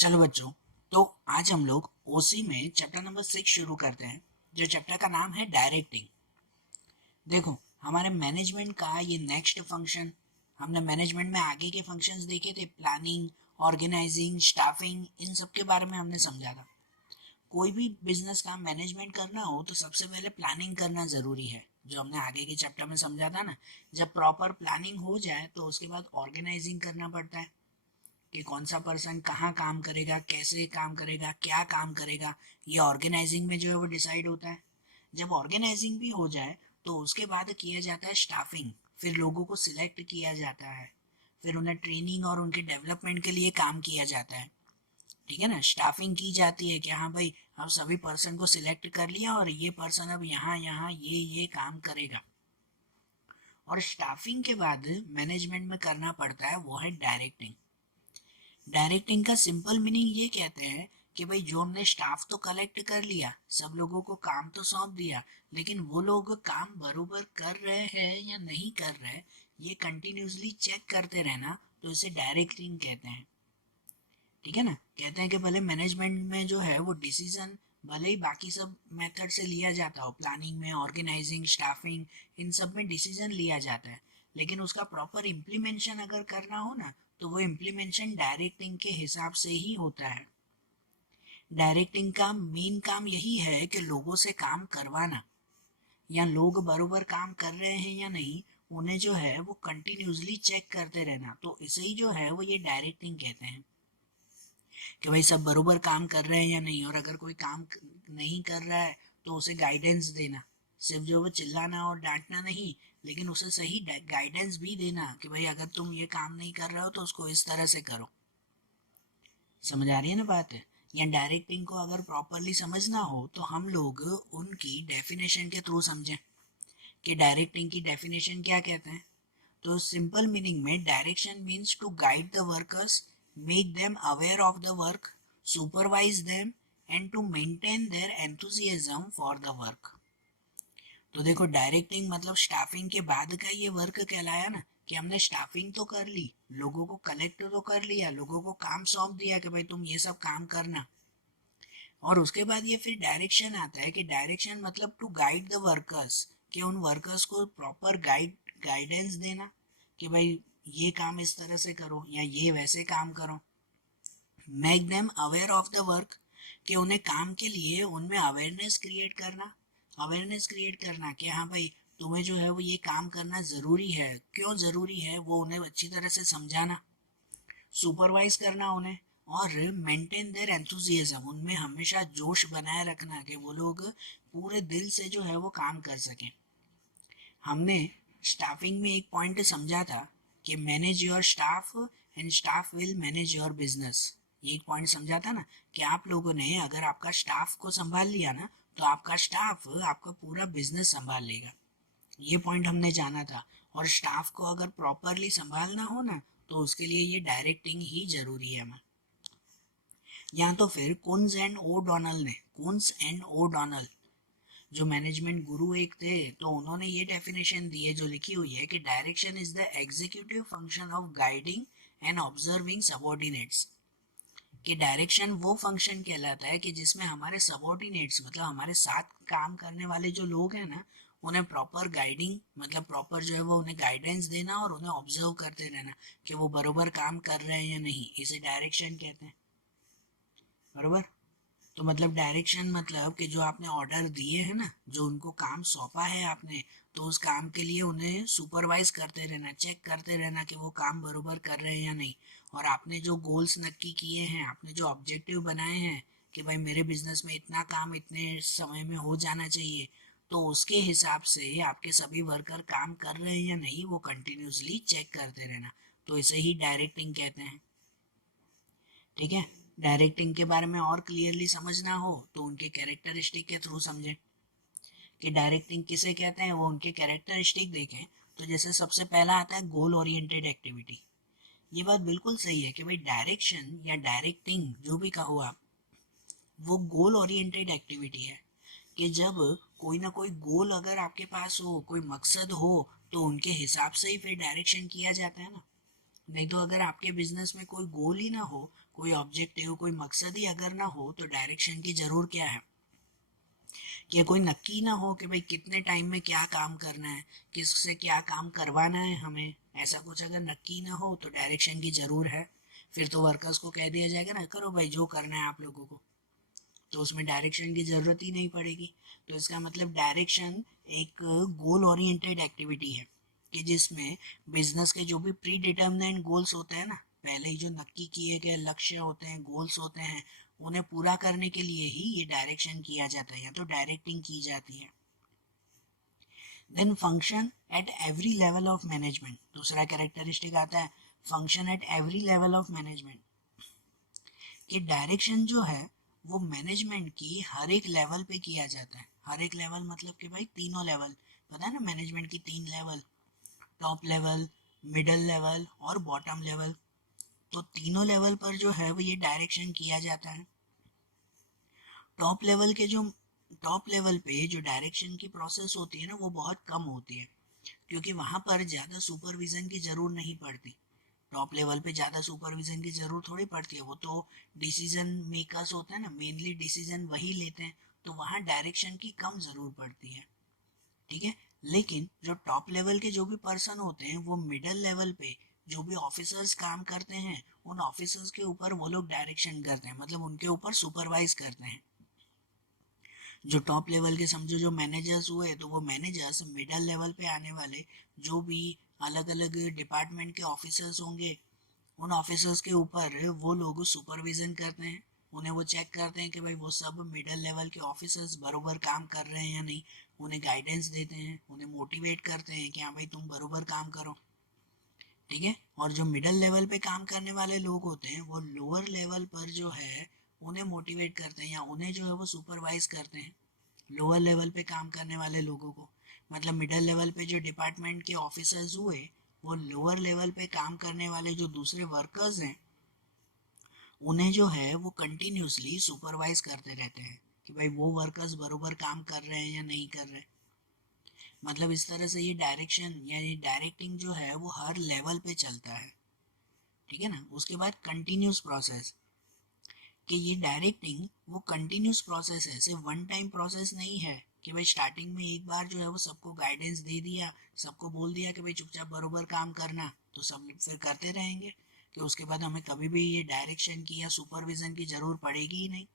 चलो बच्चों, तो आज हम लोग ओसी में चैप्टर नंबर 6 शुरू करते हैं, जो चैप्टर का नाम है डायरेक्टिंग। देखो, हमारे मैनेजमेंट का ये नेक्स्ट फंक्शन, हमने मैनेजमेंट में आगे के फंक्शंस देखे थे, प्लानिंग, ऑर्गेनाइजिंग, स्टाफिंग, इन सब के बारे में हमने समझा था। कोई भी बिजनेस का मैनेजमेंट करना हो तो सबसे पहले प्लानिंग करना ज़रूरी है, जो हमने आगे के चैप्टर में समझा था ना। जब प्रॉपर प्लानिंग हो जाए तो उसके बाद ऑर्गेनाइजिंग करना पड़ता है कि कौन सा पर्सन कहाँ काम करेगा, कैसे काम करेगा, क्या काम करेगा। ये ऑर्गेनाइजिंग में जो है वो डिसाइड होता है। जब ऑर्गेनाइजिंग भी हो जाए तो उसके बाद किया जाता है स्टाफिंग। फिर लोगों को सिलेक्ट किया जाता है, फिर उन्हें ट्रेनिंग और उनके डेवलपमेंट के लिए काम किया जाता है। ठीक है ना, स्टाफिंग की जाती है कि हाँ भाई, अब सभी पर्सन को सिलेक्ट कर लिया और ये पर्सन अब यहाँ यहाँ ये काम करेगा। और स्टाफिंग के बाद मैनेजमेंट में करना पड़ता है वो है डायरेक्टिंग। डायरेक्टिंग का सिंपल मीनिंग ये कहते हैं कि भाई, जो हमने स्टाफ तो कलेक्ट कर लिया, सब लोगों को काम तो सौंप दिया, लेकिन वो लोग काम बरोबर कर रहे हैं या नहीं कर रहे, ये कंटिन्यूसली चेक करते रहना, तो इसे डायरेक्टिंग कहते हैं। ठीक है ना, कहते हैं कि भले मैनेजमेंट में जो है वो डिसीजन भले ही बाकी सब मेथड से लिया जाता हो, प्लानिंग में, ऑर्गेनाइजिंग, स्टाफिंग, इन सब में डिसीजन लिया जाता है, लेकिन उसका प्रॉपर इम्प्लीमेंशन अगर करना हो ना, तो वो इम्प्लीमेंशन डायरेक्टिंग के हिसाब से ही होता है। डायरेक्टिंग का मेन काम यही है कि लोगों से काम करवाना, या लोग बरोबर काम कर रहे हैं या नहीं, उन्हें जो है वो कंटिन्यूसली चेक करते रहना, तो इसे ही जो है वो ये डायरेक्टिंग कहते हैं कि भाई सब बरोबर काम कर रहे हैं या नहीं। और अगर कोई काम नहीं कर रहा है तो उसे गाइडेंस देना, सिर्फ जो वो चिल्लाना और डांटना नहीं, लेकिन उसे सही गाइडेंस भी देना कि भाई अगर तुम ये काम नहीं कर रहे हो तो उसको इस तरह से करो। समझ आ रही है ना बात है? या डायरेक्टिंग को अगर प्रॉपरली समझना हो तो हम लोग उनकी डेफिनेशन के थ्रू समझें कि डायरेक्टिंग की डेफिनेशन क्या कहते हैं। तो सिंपल मीनिंग में direction means to guide the workers, make them aware of the work, supervise them and to maintain their enthusiasm for the work. तो देखो, डायरेक्टिंग मतलब स्टाफिंग के बाद का ये वर्क कहलाया ना, कि हमने स्टाफिंग तो कर ली, लोगों को कलेक्ट तो कर लिया, लोगों को काम सौंप दिया कि भाई तुम ये सब काम करना। और उसके बाद ये फिर डायरेक्शन आता है कि डायरेक्शन मतलब टू गाइड द वर्कर्स, कि उन वर्कर्स को प्रॉपर गाइडेंस देना कि भाई ये काम इस तरह से करो या ये वैसे काम करो। Make them aware of the work, कि उन्हें काम के लिए उनमें अवेयरनेस क्रिएट करना कि हाँ भाई, तुम्हें जो है वो ये काम करना ज़रूरी है, क्यों ज़रूरी है वो उन्हें अच्छी तरह से समझाना। सुपरवाइज करना उन्हें, और मेंटेन देयर एंथुसियाज्म, उनमें हमेशा जोश बनाए रखना कि वो लोग पूरे दिल से जो है वो काम कर सकें। हमने स्टाफिंग में एक पॉइंट समझा था कि manage your staff and staff will manage your business. ये एक पॉइंट समझा था ना, कि आप लोगों ने अगर आपका स्टाफ को संभाल लिया ना, तो आपका स्टाफ आपका पूरा बिजनेस संभाल लेगा। ये पॉइंट हमने जाना था। और स्टाफ को अगर प्रॉपरली संभालना हो ना, तो उसके लिए ये डायरेक्टिंग ही जरूरी है हमें। या तो फिर कुन्स एंड ओ डॉनल, जो मैनेजमेंट गुरु एक थे, तो उन्होंने ये डेफिनेशन दी है जो लिखी हुई है कि direction is the executive function of guiding and observing subordinates. कि डायरेक्शन वो फंक्शन कहलाता है कि जिसमें हमारे सबॉर्डिनेट्स, मतलब हमारे साथ काम करने वाले जो लोग हैं ना, उन्हें प्रॉपर गाइडिंग, मतलब प्रॉपर जो है वो उन्हें गाइडेंस देना और उन्हें ऑब्जर्व करते रहना कि वो बरोबर काम कर रहे हैं या नहीं, इसे डायरेक्शन कहते हैं। बरोबर। तो मतलब डायरेक्शन मतलब कि जो आपने ऑर्डर दिए हैं ना, जो उनको काम सौंपा है आपने, तो उस काम के लिए उन्हें सुपरवाइज करते रहना, चेक करते रहना कि वो काम बरोबर कर रहे हैं या नहीं। और आपने जो गोल्स नक्की किए हैं, आपने जो ऑब्जेक्टिव बनाए हैं कि भाई मेरे बिजनेस में इतना काम इतने समय में हो जाना चाहिए, तो उसके हिसाब से आपके सभी वर्कर काम कर रहे हैं या नहीं, वो कंटिन्यूसली चेक करते रहना, तो इसे ही डायरेक्टिंग कहते हैं। ठीक है। डायरेक्टिंग के बारे में और क्लियरली समझना हो तो उनके कैरेक्टरिस्टिक के थ्रू समझें कि डायरेक्टिंग किसे कहते हैं, वो उनके कैरेक्टरिस्टिक देखें। तो जैसे सबसे पहला आता है गोल ओरिएंटेड एक्टिविटी। ये बात बिल्कुल सही है कि भाई डायरेक्शन या डायरेक्टिंग जो भी कहो आप, वो गोल ओरिएंटेड एक्टिविटी है। कि जब कोई ना कोई गोल अगर आपके पास हो, कोई मकसद हो, तो उनके हिसाब से ही फिर डायरेक्शन किया जाता है ना। नहीं तो अगर आपके बिजनेस में कोई गोल ही ना हो, कोई ऑब्जेक्टिव, कोई मकसद ही अगर ना हो, तो डायरेक्शन की जरूर क्या है कि कोई नक्की ना हो कि भाई कितने टाइम में क्या काम करना है, किससे क्या काम करवाना है हमें, ऐसा कुछ अगर नक्की ना हो तो डायरेक्शन की ज़रूर है। फिर तो वर्कर्स को कह दिया जाएगा ना, करो भाई जो करना है आप लोगों को, तो उसमें डायरेक्शन की ज़रूरत ही नहीं पड़ेगी। तो इसका मतलब डायरेक्शन एक गोल ओरिएंटेड एक्टिविटी है कि जिसमें बिजनेस के जो भी प्री डिटर्मिनेंट गोल्स होते हैं ना, पहले ही जो नक्की किए गए लक्ष्य होते हैं, गोल्स होते हैं, उन्हें पूरा करने के लिए ही ये डायरेक्शन किया जाता है या तो डायरेक्टिंग की जाती है। Then function at every level of management, दूसरा कैरेक्टरिस्टिक आता है function at every level of management. कि डायरेक्शन जो है वो मैनेजमेंट की हर एक लेवल पे किया जाता है। हर एक लेवल मतलब कि भाई तीनों लेवल, पता है ना मैनेजमेंट की 3 level, top level, middle level और बॉटम लेवल। तो तीनों लेवल पर जो है वो ये डायरेक्शन किया जाता है। टॉप लेवल के जो टॉप लेवल पे जो डायरेक्शन की प्रोसेस होती है ना, वो बहुत कम होती है, क्योंकि वहाँ पर ज़्यादा सुपरविज़न की ज़रूर नहीं पड़ती। टॉप लेवल पे ज़्यादा सुपरविज़न की ज़रूरत थोड़ी पड़ती है, वो तो डिसीजन मेकर्स होते हैं ना, मेनली डिसीजन वही लेते हैं, तो वहाँ डायरेक्शन की कम ज़रूरत पड़ती है। ठीक है। लेकिन जो टॉप लेवल के जो भी पर्सन होते हैं, वो मिडल लेवल पे जो भी ऑफिसर्स काम करते हैं, उन ऑफिसर्स के ऊपर वो लोग डायरेक्शन करते हैं, मतलब उनके ऊपर सुपरवाइज करते हैं। जो टॉप लेवल के समझो जो मैनेजर्स हुए, तो वो मैनेजर्स मिडल लेवल पे आने वाले जो भी अलग अलग डिपार्टमेंट के ऑफिसर्स होंगे, उन ऑफिसर्स के ऊपर वो लोग सुपरविजन करते हैं। उन्हें वो चेक करते हैं कि भाई वो सब मिडल लेवल के ऑफिसर्स बरोबर काम कर रहे हैं या नहीं। उन्हें गाइडेंस देते हैं, उन्हें मोटिवेट करते हैं कि हाँ भाई तुम बरोबर काम करो। ठीक है। और जो मिडल लेवल पे काम करने वाले लोग होते हैं, वो लोअर लेवल पर जो है उन्हें मोटिवेट करते हैं या उन्हें जो है वो सुपरवाइज करते हैं, लोअर लेवल पे काम करने वाले लोगों को। मतलब मिडिल लेवल पे जो डिपार्टमेंट के ऑफिसर्स हुए, वो लोअर लेवल पे काम करने वाले जो दूसरे वर्कर्स हैं, उन्हें जो है वो कंटिन्यूसली सुपरवाइज करते रहते हैं कि भाई वो वर्कर्स बरोबर काम कर रहे हैं या नहीं कर रहे। मतलब इस तरह से ये डायरेक्शन या ये डायरेक्टिंग जो है वो हर लेवल पे चलता है। ठीक है ना। उसके बाद कंटिन्यूस प्रोसेस, कि ये डायरेक्टिंग वो कंटिन्यूस प्रोसेस है, सिर्फ वन टाइम प्रोसेस नहीं है कि भाई स्टार्टिंग में एक बार जो है वो सबको गाइडेंस दे दिया, सबको बोल दिया कि भाई चुपचाप बरोबर काम करना, तो सब फिर करते रहेंगे, कि उसके बाद हमें कभी भी ये डायरेक्शन की या सुपरविजन की जरूरत पड़ेगी ही नहीं।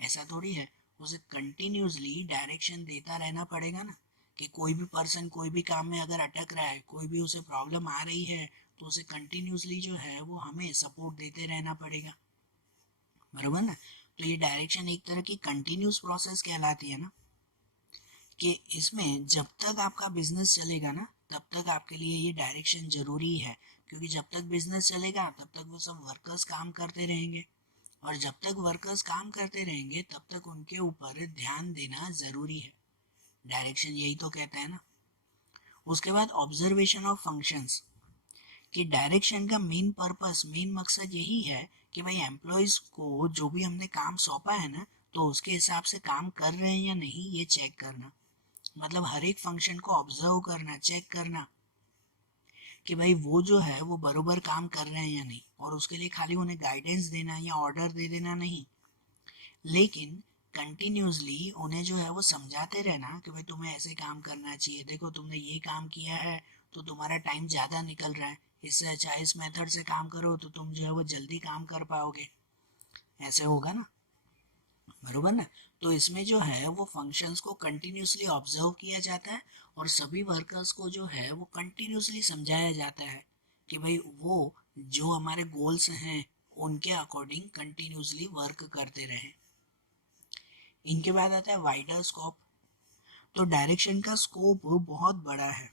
ऐसा थोड़ी है। उसे कंटिन्यूसली डायरेक्शन देता रहना पड़ेगा ना, कि कोई भी पर्सन कोई भी काम में अगर अटक रहा है, कोई भी उसे प्रॉब्लम आ रही है, तो उसे कंटिन्यूसली जो है वो हमें सपोर्ट देते रहना पड़ेगा। बरोबर ना। तो ये डायरेक्शन एक तरह की कंटिन्यूस प्रोसेस कहलाती है ना, कि इसमें जब तक आपका बिजनेस चलेगा ना, तब तक आपके लिए ये डायरेक्शन जरूरी है। क्योंकि जब तक बिजनेस चलेगा तब तक वो सब वर्कर्स काम करते रहेंगे, और जब तक वर्कर्स काम करते रहेंगे तब तक उनके ऊपर ध्यान देना जरूरी है। डायरेक्शन यही तो कहता है ना। उसके बाद ऑब्जर्वेशन ऑफ फंक्शंस, कि डायरेक्शन का मेन पर्पस, मेन मकसद यही है कि भाई एम्प्लॉयज को जो भी हमने काम सौंपा है ना, तो उसके हिसाब से काम कर रहे हैं या नहीं ये चेक करना। मतलब हर एक फंक्शन को ऑब्जर्व करना, चेक करना कि भाई वो जो है वो बरोबर काम कर रहे हैं या नहीं, और उसके लिए खाली उन्हें गाइडेंस देना या ऑर्डर दे देना नहीं, लेकिन कंटिन्यूसली उन्हें जो है वो समझाते रहना कि भाई तुम्हें ऐसे काम करना चाहिए, देखो तुमने ये काम किया है तो तुम्हारा टाइम ज़्यादा निकल रहा है, इससे अच्छा इस मेथड से काम करो तो तुम जो है वो जल्दी काम कर पाओगे। ऐसे होगा ना। बरोबर ना। तो इसमें जो है वो फंक्शंस को कंटिन्यूसली ऑब्जर्व किया जाता है, और सभी वर्कर्स को जो है वो कंटिन्यूसली समझाया जाता है कि भाई वो जो हमारे गोल्स हैं उनके अकॉर्डिंग कंटिन्यूसली वर्क करते रहें। इनके बाद आता है वाइडर स्कोप। तो डायरेक्शन का स्कोप बहुत बड़ा है।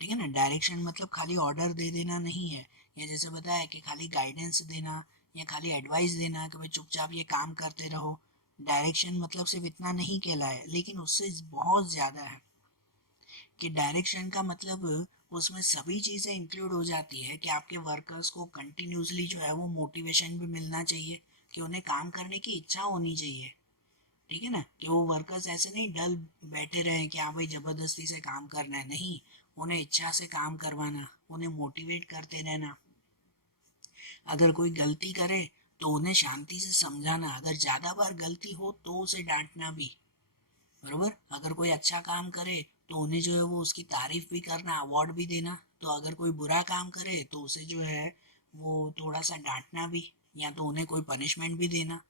ठीक है ना। डायरेक्शन मतलब खाली ऑर्डर दे देना नहीं है, या जैसे बताया कि खाली गाइडेंस देना या खाली एडवाइस देना कि भाई चुपचाप ये काम करते रहो। डायरेक्शन मतलब सिर्फ इतना नहीं कहलाए, लेकिन उससे बहुत ज़्यादा है। कि डायरेक्शन का मतलब उसमें सभी चीज़ें इंक्लूड हो जाती है कि आपके वर्कर्स को कंटिन्यूसली जो है वो मोटिवेशन भी मिलना चाहिए, कि उन्हें काम करने की इच्छा होनी चाहिए। ठीक है ना। कि वो वर्कर्स ऐसे नहीं डल बैठे रहे कि हाँ भाई जबरदस्ती से काम करना है, नहीं, उन्हें इच्छा से काम करवाना, उन्हें मोटिवेट करते रहना। अगर कोई गलती करे तो उन्हें शांति से समझाना, अगर ज़्यादा बार गलती हो तो उसे डांटना भी, बरोबर। अगर कोई अच्छा काम करे तो उन्हें जो है वो उसकी तारीफ भी करना, अवार्ड भी देना। तो अगर कोई बुरा काम करे तो उसे जो है वो थोड़ा सा डांटना भी, या तो उन्हें कोई पनिशमेंट भी देना।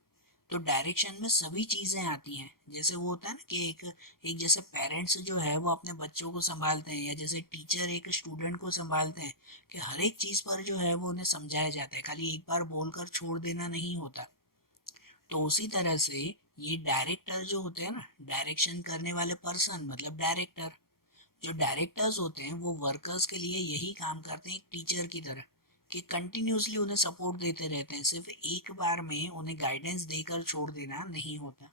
तो डायरेक्शन में सभी चीज़ें आती हैं। जैसे वो होता है ना कि एक एक जैसे पेरेंट्स जो है वो अपने बच्चों को संभालते हैं, या जैसे टीचर एक स्टूडेंट को संभालते हैं, कि हर एक चीज़ पर जो है वो उन्हें समझाया जाता है, खाली एक बार बोलकर छोड़ देना नहीं होता। तो उसी तरह से ये डायरेक्टर जो होते हैं ना, डायरेक्शन करने वाले पर्सन मतलब डायरेक्टर, जो डायरेक्टर्स होते हैं वो वर्कर्स के लिए यही काम करते हैं एक टीचर की तरह, कि कंटिन्यूसली उन्हें सपोर्ट देते रहते हैं, सिर्फ एक बार में उन्हें गाइडेंस देकर छोड़ देना नहीं होता।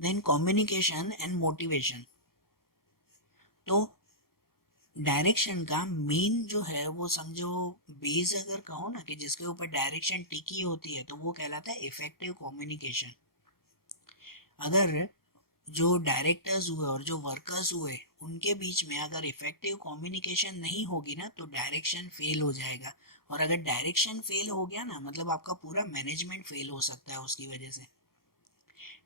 Then communication and motivation. तो डायरेक्शन का मेन जो है वो समझो बेस अगर कहो ना, कि जिसके ऊपर डायरेक्शन टिकी होती है, तो वो कहलाता है इफेक्टिव कम्युनिकेशन। अगर जो डायरेक्टर्स हुए और जो वर्कर्स हुए उनके बीच में अगर इफेक्टिव कम्युनिकेशन नहीं होगी ना, तो डायरेक्शन फेल हो जाएगा। और अगर डायरेक्शन फेल हो गया ना, मतलब आपका पूरा मैनेजमेंट फेल हो सकता है उसकी वजह से।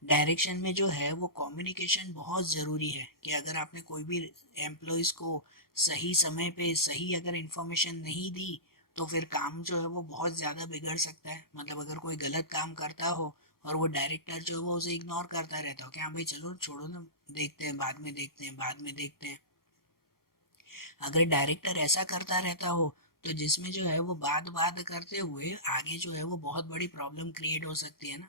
डायरेक्शन में जो है वो कम्युनिकेशन बहुत ज़रूरी है, कि अगर आपने कोई भी एम्प्लॉयज़ को सही समय पे सही अगर इंफॉर्मेशन नहीं दी, तो फिर काम जो है वो बहुत ज़्यादा बिगड़ सकता है। मतलब अगर कोई गलत काम करता हो और वो डायरेक्टर जो है वो उसे इग्नोर करता रहता हो, कि हाँ भाई चलो छोड़ो ना, देखते हैं बाद में, देखते हैं बाद में, देखते हैं। अगर डायरेक्टर ऐसा करता रहता हो, तो जिसमें जो है वो बात बात करते हुए आगे जो है वो बहुत बड़ी प्रॉब्लम क्रिएट हो सकती है ना,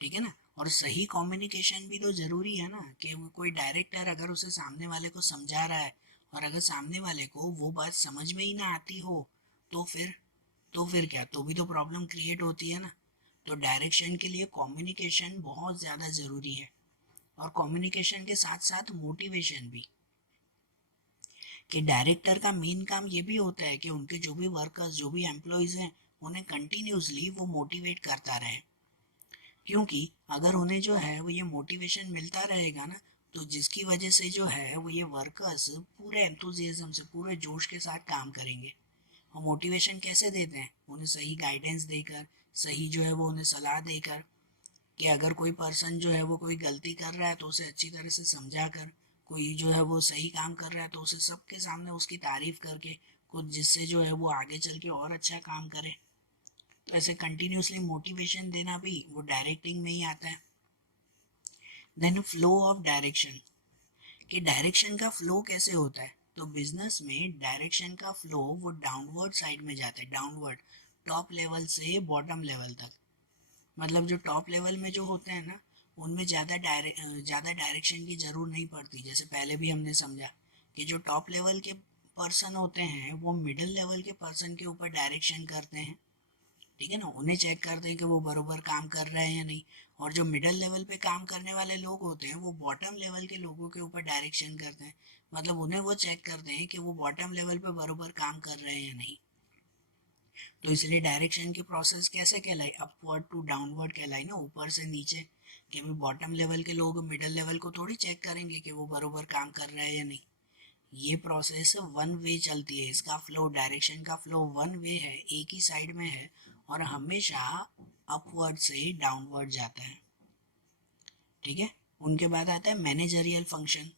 ठीक है ना। और सही कम्युनिकेशन भी तो जरूरी है ना, कि वो कोई डायरेक्टर अगर उसे सामने वाले को समझा रहा है, और अगर सामने वाले को वो बात समझ में ही ना आती हो, तो फिर क्या, तो भी तो प्रॉब्लम क्रिएट होती है ना। तो डायरेक्शन के लिए कम्युनिकेशन बहुत ज़्यादा ज़रूरी है, और कम्युनिकेशन के साथ साथ मोटिवेशन भी। कि डायरेक्टर का मेन काम ये भी होता है कि उनके जो भी वर्कर्स, जो भी एम्प्लॉयज़ हैं, उन्हें कंटिन्यूसली वो मोटिवेट करता रहे। क्योंकि अगर उन्हें जो है वो ये मोटिवेशन मिलता रहेगा ना, तो जिसकी वजह से जो है वो ये वर्कर्स पूरे एंथुजियाज्म से, पूरे जोश के साथ काम करेंगे। और मोटिवेशन कैसे देते हैं, उन्हें सही गाइडेंस देकर, सही जो है वो उन्हें सलाह देकर, कि अगर कोई पर्सन जो है वो कोई गलती कर रहा है तो उसे अच्छी तरह से समझा कर, कोई जो है वो सही काम कर रहा है तो उसे सबके सामने उसकी तारीफ करके, कुछ जिससे जो है वो आगे चल के और अच्छा काम करे। तो ऐसे कंटिन्यूसली मोटिवेशन देना भी वो डायरेक्टिंग में ही आता है। देन फ्लो ऑफ डायरेक्शन, कि डायरेक्शन का फ्लो कैसे होता है। तो बिजनेस में डायरेक्शन का फ्लो वो डाउनवर्ड साइड में जाता है, डाउनवर्ड, टॉप लेवल से बॉटम लेवल तक। मतलब जो टॉप लेवल में जो होते हैं ना, उनमें ज़्यादा डायरेक्शन की ज़रूर नहीं पड़ती। जैसे पहले भी हमने समझा कि जो टॉप लेवल के पर्सन होते हैं वो मिडिल लेवल के पर्सन के ऊपर डायरेक्शन करते हैं, ठीक है ना, उन्हें चेक करते हैं कि वो बरोबर काम कर रहे हैं या नहीं। और जो मिडिल लेवल पे काम करने वाले लोग होते हैं वो बॉटम लेवल के लोगों के ऊपर डायरेक्शन करते हैं, मतलब उन्हें वो चेक करते हैं कि वो बॉटम लेवल पे बरोबर काम कर रहे हैं या नहीं। तो इसलिए डायरेक्शन की प्रोसेस कैसे कहलाई, अपवर्ड टू डाउनवर्ड कहलाई ना, ऊपर से नीचे। कि भाई बॉटम लेवल के लोग मिडिल लेवल को थोड़ी चेक करेंगे कि वो बरोबर काम कर रहे हैं या नहीं। ये प्रोसेस वन वे चलती है, इसका फ्लो, डायरेक्शन का फ्लो वन वे है, एक ही साइड में है, और हमेशा अपवर्ड से डाउनवर्ड जाता है, ठीक है। उनके बाद आता है मैनेजरियल फंक्शन।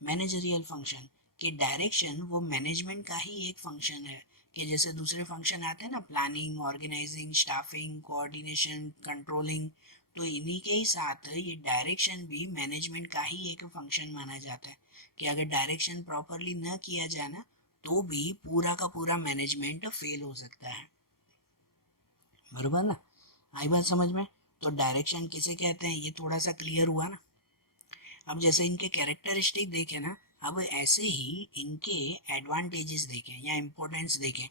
मैनेजरियल फंक्शन, कि डायरेक्शन वो मैनेजमेंट का ही एक फंक्शन है। कि जैसे दूसरे फंक्शन आते हैं ना, planning, organising, staffing, coordination, controlling, तो इन्हीं के ही साथ ये डायरेक्शन भी मैनेजमेंट का ही एक फंक्शन माना जाता है। कि अगर डायरेक्शन प्रॉपरली न किया जाए ना, तो भी पूरा का पूरा मैनेजमेंट फेल हो सकता है, बरोबर ना। आई बात समझ में। तो डायरेक्शन किसे कहते हैं ये थोड़ा सा क्लियर हुआ ना। अब जैसे इनके कैरेक्टरिस्टिक देखें ना, अब ऐसे ही इनके एडवांटेजेस देखें या इम्पोर्टेंस देखें,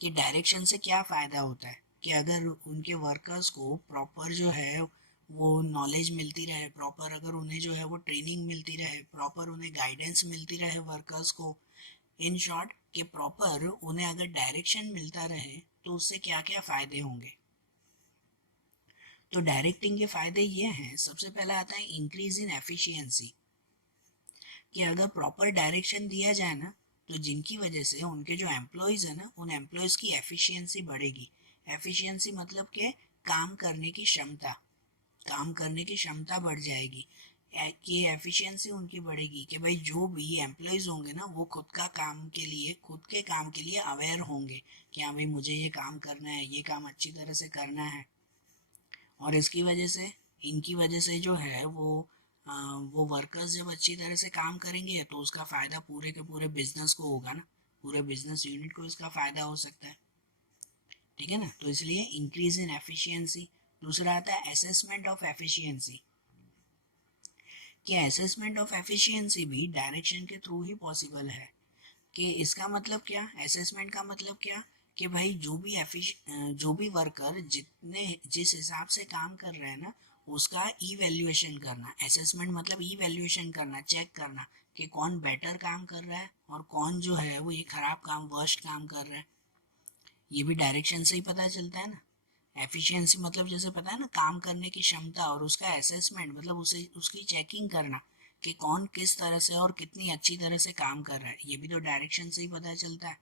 कि डायरेक्शन से क्या फ़ायदा होता है। कि अगर उनके वर्कर्स को प्रॉपर जो है वो नॉलेज मिलती रहे, प्रॉपर अगर उन्हें जो है वो ट्रेनिंग मिलती रहे, प्रॉपर उन्हें गाइडेंस मिलती रहे वर्कर्स को, इन शॉर्ट कि प्रॉपर उन्हें अगर डायरेक्शन मिलता रहे, तो उससे क्या क्या फ़ायदे होंगे। तो डायरेक्टिंग के फ़ायदे ये हैं, सबसे पहला आता है इंक्रीज इन एफिशिएंसी। कि अगर प्रॉपर डायरेक्शन दिया जाए ना, तो जिनकी वजह से उनके जो एम्प्लॉयज़ है ना, उन एम्प्लॉयज़ की एफिशिएंसी बढ़ेगी। एफिशिएंसी मतलब कि काम करने की क्षमता, काम करने की क्षमता बढ़ जाएगी। कि एफिशिएंसी उनकी बढ़ेगी कि भाई जो भी एम्प्लॉयज़ होंगे ना, वो खुद का काम के लिए, खुद के काम के लिए अवेयर होंगे कि हाँ भाई मुझे ये काम करना है, ये काम अच्छी तरह से करना है। और इसकी वजह से, इनकी वजह से जो है वो वर्कर्स जब अच्छी तरह से काम करेंगे तो उसका फ़ायदा पूरे के पूरे बिजनेस को होगा ना, पूरे बिजनेस यूनिट को इसका फ़ायदा हो सकता है। ठीक है ना, तो इसलिए इंक्रीज इन एफिशिएंसी। दूसरा आता है असेसमेंट ऑफ एफिशिएंसी। कि असेसमेंट ऑफ एफिशिएंसी भी डायरेक्शन के थ्रू ही पॉसिबल है। कि इसका मतलब क्या, असेसमेंट का मतलब क्या, कि भाई जो भी वर्कर जितने जिस हिसाब से काम कर रहे हैं ना, उसका इवैल्यूएशन करना। असेसमेंट मतलब इवैल्यूएशन करना, चेक करना कि कौन बेटर काम कर रहा है और कौन जो है वो ये खराब काम, वर्स्ट काम कर रहा है। ये भी डायरेक्शन से ही पता चलता है ना। एफिशिएंसी मतलब जैसे पता है ना, काम करने की क्षमता, और उसका असेसमेंट मतलब उसे उसकी चेकिंग करना कि कौन किस तरह से और कितनी अच्छी तरह से काम कर रहा है। ये भी तो डायरेक्शन से ही पता चलता है।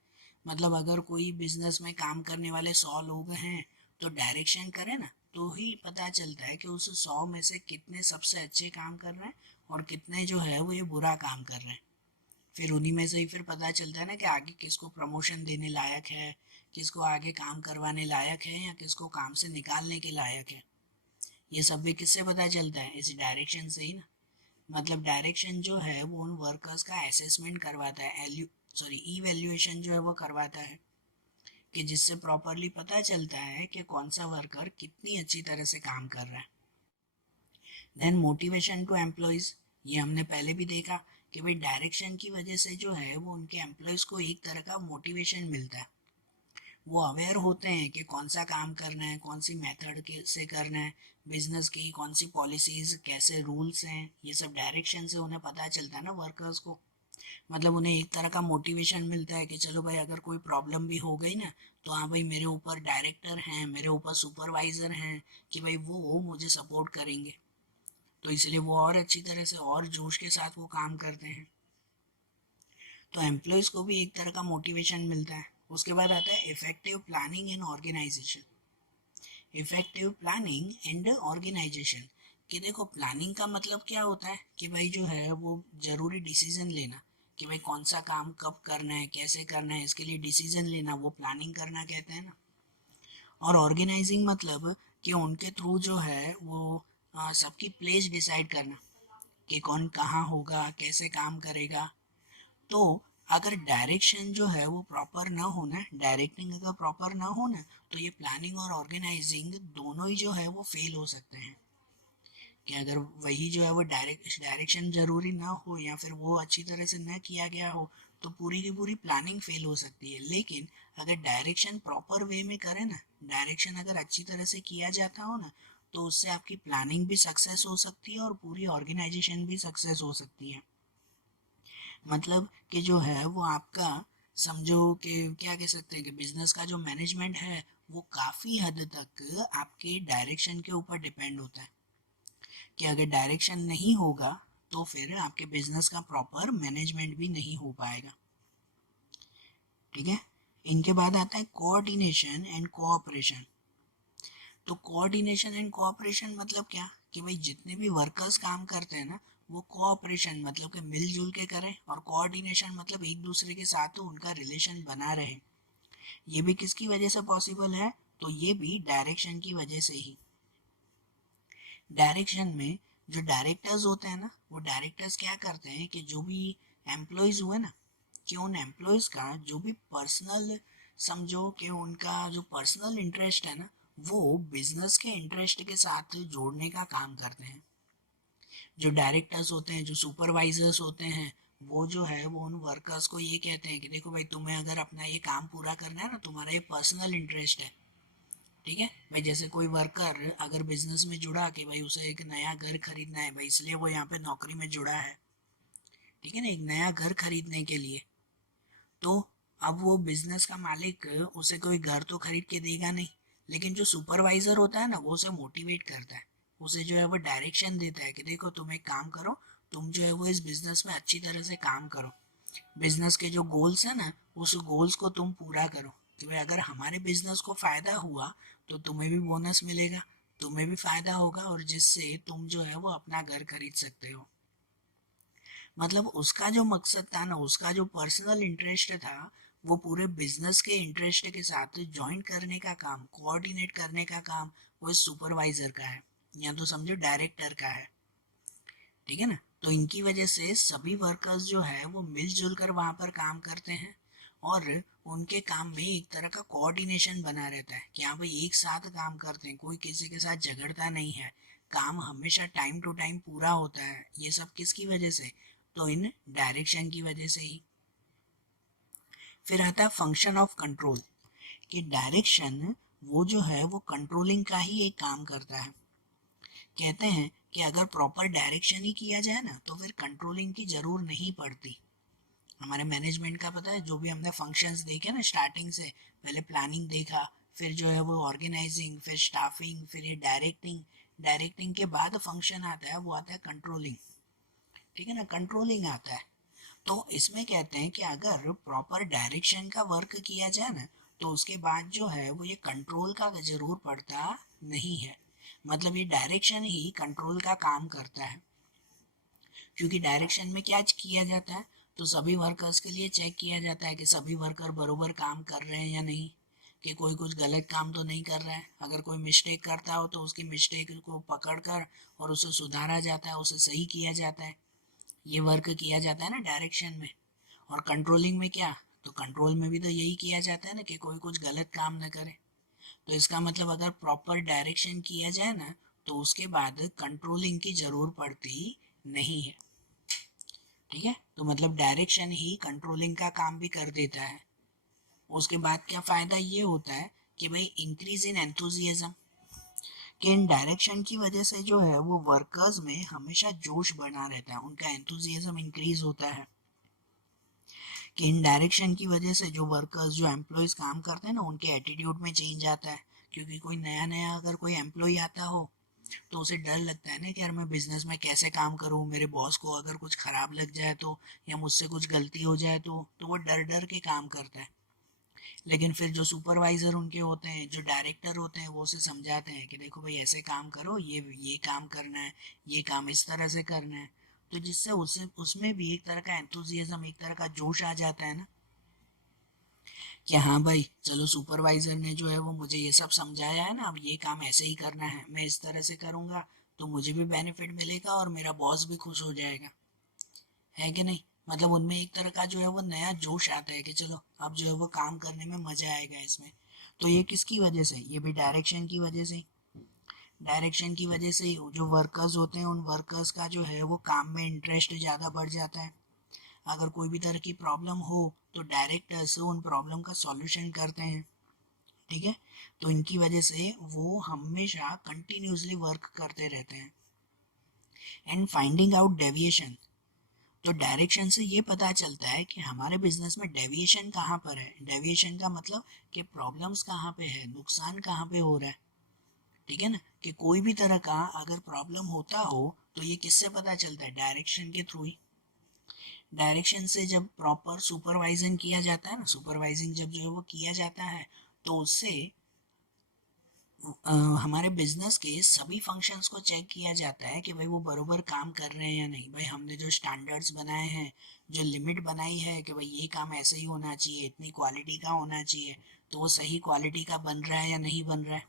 मतलब अगर कोई बिजनेस में काम करने वाले 100 लोग हैं, तो डायरेक्शन करें ना तो ही पता चलता है कि उस 100 में से कितने सबसे अच्छे काम कर रहे हैं और कितने जो है वो ये बुरा काम कर रहे हैं। फिर उन्हीं में से ही फिर पता चलता है ना कि आगे किसको प्रमोशन देने लायक है, किसको आगे काम करवाने लायक है, या किसको काम से निकालने के लायक है। ये सब भी किससे पता चलता है, इस डायरेक्शन से ही ना। मतलब डायरेक्शन जो है वो उन वर्कर्स का असेसमेंट करवाता है, इवैल्यूएशन जो है वो करवाता है, कि जिससे प्रॉपरली पता चलता है कि कौन सा वर्कर कितनी अच्छी तरह से काम कर रहा है। Then motivation to employees. ये हमने पहले भी देखा कि भाई डायरेक्शन की वजह से जो है वो उनके एम्प्लॉयज़ को एक तरह का मोटिवेशन मिलता है। वो अवेयर होते हैं कि कौन सा काम करना है, कौन सी मेथड के से करना है, बिजनेस की कौन सी पॉलिसीज, कैसे रूल्स हैं, ये सब डायरेक्शन से उन्हें पता चलता है ना वर्कर्स को। मतलब उन्हें एक तरह का मोटिवेशन मिलता है कि चलो भाई अगर कोई प्रॉब्लम भी हो गई ना, तो हाँ भाई मेरे ऊपर डायरेक्टर हैं, मेरे ऊपर सुपरवाइज़र हैं, कि भाई वो मुझे सपोर्ट करेंगे। तो इसलिए वो और अच्छी तरह से और जोश के साथ वो काम करते हैं। तो एम्प्लॉयज़ को भी एक तरह का मोटिवेशन मिलता है। उसके बाद आता है effective planning and organisation. Effective planning and organisation. कि देखो प्लानिंग का मतलब क्या होता है, कि भाई जो है वो ज़रूरी डिसीजन लेना, कि भाई कौन सा काम कब करना है, कैसे करना है, इसके लिए डिसीजन लेना, वो प्लानिंग करना कहते हैं ना। और ऑर्गेनाइजिंग मतलब कि उनके थ्रू जो है वो सबकी प्लेस डिसाइड करना, कि कौन कहाँ होगा, कैसे काम करेगा। तो अगर डायरेक्शन जो है वो प्रॉपर ना हो ना, डायरेक्टिंग अगर प्रॉपर ना हो ना, तो ये प्लानिंग और ऑर्गेनाइजिंग दोनों ही जो है वो फेल हो सकते हैं। कि अगर वही जो है वो डायरेक्शन जरूरी ना हो, या फिर वो अच्छी तरह से ना किया गया हो, तो पूरी की पूरी प्लानिंग फेल हो सकती है। लेकिन अगर डायरेक्शन प्रॉपर वे में करें ना, डायरेक्शन अगर अच्छी तरह से किया जाता हो ना, तो उससे आपकी प्लानिंग भी सक्सेस हो सकती है और पूरी ऑर्गेनाइजेशन भी सक्सेस हो सकती है। मतलब कि जो है वो आपका, समझो कि क्या कह सकते हैं कि बिजनेस का जो मैनेजमेंट है वो काफ़ी हद तक आपके डायरेक्शन के ऊपर डिपेंड होता है। कि अगर डायरेक्शन नहीं होगा तो फिर आपके बिजनेस का प्रॉपर मैनेजमेंट भी नहीं हो पाएगा। ठीक है। इनके बाद आता है कोऑर्डिनेशन एंड कोऑपरेशन। तो कोऑर्डिनेशन एंड कोऑपरेशन मतलब क्या, कि भाई जितने भी वर्कर्स काम करते हैं ना, वो कोऑपरेशन मतलब कि मिलजुल के करें, और कोऑर्डिनेशन मतलब एक दूसरे के साथ तो उनका रिलेशन बना रहे। ये भी किसकी वजह से पॉसिबल है, तो ये भी डायरेक्शन की वजह से ही। डायरेक्शन में जो डायरेक्टर्स होते हैं ना, वो डायरेक्टर्स क्या करते हैं कि जो भी एम्प्लॉयज़ हुए ना, कि उन एम्प्लॉयज़ का जो भी पर्सनल, समझो कि उनका जो पर्सनल इंटरेस्ट है ना, वो बिजनेस के इंटरेस्ट के साथ जोड़ने का काम करते हैं। जो डायरेक्टर्स होते हैं, जो सुपरवाइजर्स होते हैं, वो जो है वो उन वर्कर्स को ये कहते हैं कि देखो भाई तुम्हें अगर अपना ये काम पूरा करना है ना, तुम्हारा ये पर्सनल इंटरेस्ट है। ठीक है भाई, जैसे कोई वर्कर अगर बिजनेस में जुड़ा कि भाई उसे एक नया घर खरीदना है भाई, इसलिए वो यहाँ पे नौकरी में जुड़ा है। ठीक है ना, एक नया घर खरीदने के लिए। तो अब वो बिजनेस का मालिक उसे कोई घर तो खरीद के देगा नहीं, लेकिन जो सुपरवाइजर होता है ना, वो उसे मोटिवेट करता है, उसे जो है वो डायरेक्शन देता है कि देखो तुम एक काम करो, तुम जो है वो इस बिजनेस में अच्छी तरह से काम करो। बिजनेस के जो गोल्स है ना, उस गोल्स को तुम पूरा करो कि भाई अगर हमारे बिजनेस को फायदा हुआ तो तुम्हें भी बोनस मिलेगा, तुम्हें भी फायदा होगा, और जिससे तुम जो है वो अपना घर खरीद सकते हो। मतलब उसका जो मकसद था ना, उसका जो पर्सनल इंटरेस्ट था, वो पूरे बिजनेस के इंटरेस्ट के साथ ज्वाइन करने का काम, कोऑर्डिनेट करने का काम वो सुपरवाइजर का है, या तो समझो डायरेक्टर का है। ठीक है ना। तो इनकी वजह से सभी वर्कर्स जो है वो मिलजुल कर वहाँ पर काम करते हैं, और उनके काम में एक तरह का कोऑर्डिनेशन बना रहता है कि हाँ भाई एक साथ काम करते हैं, कोई किसी के साथ झगड़ता नहीं है, काम हमेशा टाइम टू टाइम पूरा होता है। ये सब किसकी वजह से? तो इन डायरेक्शन की वजह से ही। फिर आता है फंक्शन ऑफ कंट्रोल, कि डायरेक्शन वो जो है वो कंट्रोलिंग का ही एक काम करता है। कहते हैं कि अगर प्रॉपर डायरेक्शन ही किया जाए ना तो फिर कंट्रोलिंग की जरूर नहीं पड़ती। हमारे मैनेजमेंट का पता है, जो भी हमने फंक्शंस देखे ना स्टार्टिंग से, पहले प्लानिंग देखा, फिर जो है वो ऑर्गेनाइजिंग, फिर स्टाफिंग, फिर ये डायरेक्टिंग, डायरेक्टिंग के बाद फंक्शन आता है, वो आता है कंट्रोलिंग। ठीक है ना, कंट्रोलिंग आता है। तो इसमें कहते हैं कि अगर प्रॉपर डायरेक्शन का वर्क किया जाए ना तो उसके बाद जो है वो ये कंट्रोल का जरूर पड़ता नहीं है। मतलब ये डायरेक्शन ही कंट्रोल का काम करता है, क्योंकि डायरेक्शन में क्या किया जाता है, तो सभी वर्कर्स के लिए चेक किया जाता है कि सभी वर्कर बरोबर काम कर रहे हैं या नहीं, कि कोई कुछ गलत काम तो नहीं कर रहा है। अगर कोई मिस्टेक करता हो तो उसकी मिस्टेक को पकड़ कर और उसे सुधारा जाता है, उसे सही किया जाता है। ये वर्क किया जाता है ना डायरेक्शन में। और कंट्रोलिंग में क्या, तो कंट्रोल में भी तो यही किया जाता है ना कि कोई कुछ गलत काम न करे। तो इसका मतलब अगर प्रॉपर डायरेक्शन किया जाए ना तो उसके बाद कंट्रोलिंग की जरूरत पड़ती नहीं है। ठीक है, तो मतलब डायरेक्शन ही कंट्रोलिंग का काम भी कर देता है। उसके बाद क्या फायदा ये होता है कि भाई इंक्रीज इन एंथुजियाज्म, कि इन डायरेक्शन की वजह से जो है वो वर्कर्स में हमेशा जोश बना रहता है, उनका एंथुजियाज्म इंक्रीज होता है। कि इन डायरेक्शन की वजह से जो वर्कर्स, जो एम्प्लॉयज काम करते हैं ना, उनके एटीट्यूड में चेंज आता है। क्योंकि कोई नया नया अगर कोई एम्प्लॉय आता हो तो उसे डर लगता है ना कि यार मैं बिजनेस में कैसे काम करूं, मेरे बॉस को अगर कुछ खराब लग जाए तो, या मुझसे कुछ गलती हो जाए तो वो डर डर के काम करता है। लेकिन फिर जो सुपरवाइजर उनके होते हैं, जो डायरेक्टर होते हैं, वो उसे समझाते हैं कि देखो भाई ऐसे काम करो, ये काम करना है, ये काम इस तरह से करना है। तो जिससे उसे उसमें भी एक तरह का एंथुजियाज्म, एक तरह का जोश आ जाता है ना, कि हाँ भाई चलो सुपरवाइजर ने जो है वो मुझे ये सब समझाया है ना, अब ये काम ऐसे ही करना है, मैं इस तरह से करूँगा तो मुझे भी बेनिफिट मिलेगा और मेरा बॉस भी खुश हो जाएगा। है कि नहीं? मतलब उनमें एक तरह का जो है वो नया जोश आता है कि चलो अब जो है वो काम करने में मजा आएगा इसमें। तो ये किसकी वजह से? ये भी डायरेक्शन की वजह से। डायरेक्शन की वजह से जो वर्कर्स होते हैं, उन वर्कर्स का जो है वो काम में इंटरेस्ट ज़्यादा बढ़ जाता है। अगर कोई भी तरह की प्रॉब्लम हो तो डायरेक्टर्स उन प्रॉब्लम का सॉल्यूशन करते हैं। ठीक है, तो इनकी वजह से वो हमेशा कंटिन्यूसली वर्क करते रहते हैं। एंड फाइंडिंग आउट डेविएशन, तो डायरेक्शन से ये पता चलता है कि हमारे बिजनेस में डेविएशन कहाँ पर है। डेविएशन का मतलब कि प्रॉब्लम्स कहाँ पे है, नुकसान कहाँ पे हो रहा है। ठीक है ना, कि कोई भी तरह का अगर प्रॉब्लम होता हो तो ये किससे पता चलता है? डायरेक्शन के थ्रू ही। डायरेक्शन से जब प्रॉपर सुपरवाइजन किया जाता है ना, सुपरवाइजिंग जब जो है वो किया जाता है तो उससे हमारे बिजनेस के सभी फंक्शंस को चेक किया जाता है कि भाई वो बरोबर काम कर रहे हैं या नहीं। भाई हमने जो स्टैंडर्ड्स बनाए हैं, जो लिमिट बनाई है कि भाई ये काम ऐसे ही होना चाहिए, इतनी क्वालिटी का होना चाहिए, तो वो सही क्वालिटी का बन रहा है या नहीं बन रहा है।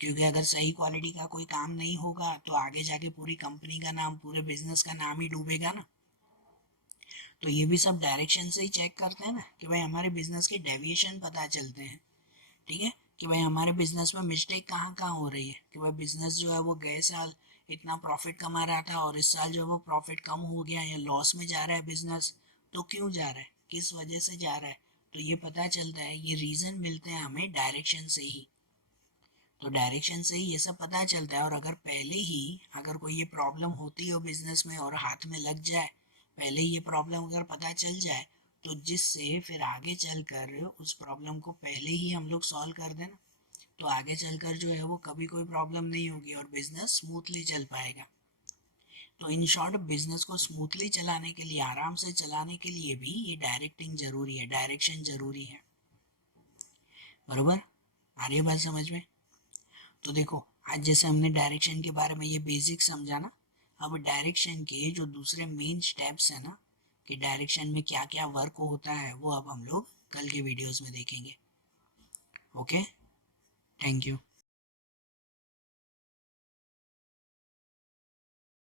क्योंकि अगर सही क्वालिटी का कोई काम नहीं होगा तो आगे जाके पूरी कंपनी का नाम, पूरे बिजनेस का नाम ही डूबेगा ना। तो ये भी सब डायरेक्शन से ही चेक करते हैं ना, कि भाई हमारे बिजनेस के डेविएशन पता चलते हैं। ठीक है, कि भाई हमारे बिजनेस में मिस्टेक कहाँ कहाँ हो रही है, कि भाई बिजनेस जो है वो गए साल इतना प्रॉफिट कमा रहा था और इस साल जो है वो प्रॉफिट कम हो गया या लॉस में जा रहा है बिजनेस। तो क्यों जा रहा है, किस वजह से जा रहा है, तो ये पता चलता है, ये रीज़न मिलते हैं हमें डायरेक्शन से ही। तो डायरेक्शन से ही ये सब पता चलता है। और अगर पहले ही अगर कोई ये प्रॉब्लम होती हो बिजनेस में और हाथ में लग जाए, पहले ही ये प्रॉब्लम अगर पता चल जाए, तो जिससे फिर आगे चलकर उस प्रॉब्लम को पहले ही हम लोग सॉल्व कर दें ना, तो आगे चलकर जो है वो कभी कोई प्रॉब्लम नहीं होगी और बिजनेस स्मूथली चल पाएगा। तो इन शॉर्ट बिजनेस को स्मूथली चलाने के लिए, आराम से चलाने के लिए भी ये डायरेक्टिंग जरूरी है, डायरेक्शन जरूरी है। बरोबर, आ रही है बात समझ में? तो देखो आज जैसे हमने डायरेक्शन के बारे में ये बेसिक समझा ना, अब डायरेक्शन के जो दूसरे मेन स्टेप्स है ना, कि डायरेक्शन में क्या क्या वर्क होता है, वो अब हम लोग कल के वीडियोस में देखेंगे। Okay, thank you.